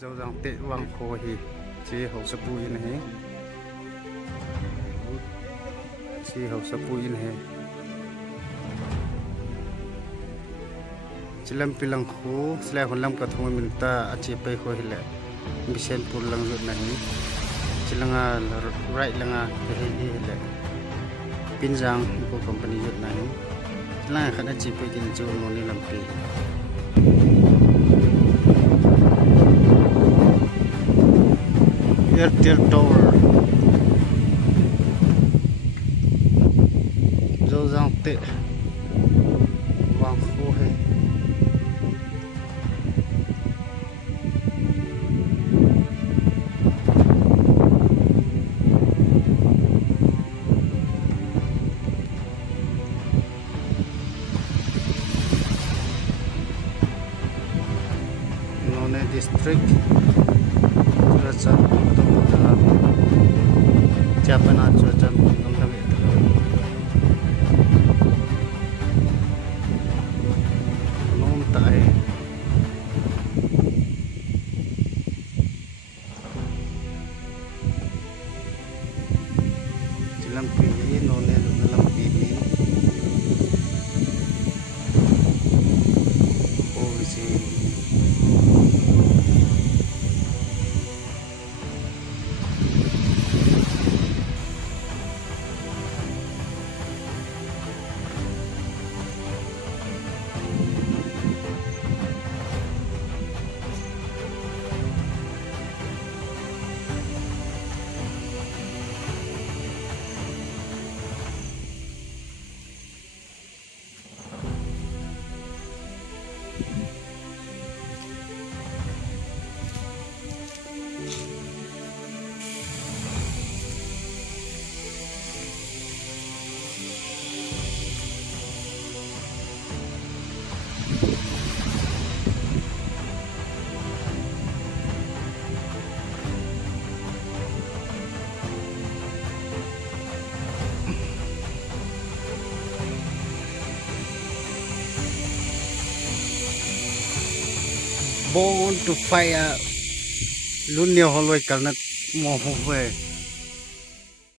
dâu dòng tệ vàng khô thì chế hậu sập bùi này chế hậu sập bùi này chỉ làm pilang khô selain hon lam cả thùng mình ta chế bay khô hele bisen pur lang rut này chỉ langa right langa cái hele pinjang ko company rut này chỉ langa khana chế bay cái chỗ noni làm pi Airtel Tower dâu dòng tệ vàng khô hay None district Japan aja jam ngomong itu. Nom tai. Jilang pilih none dalam pilih. Oh sih. Born to fire lunia holoi karena mau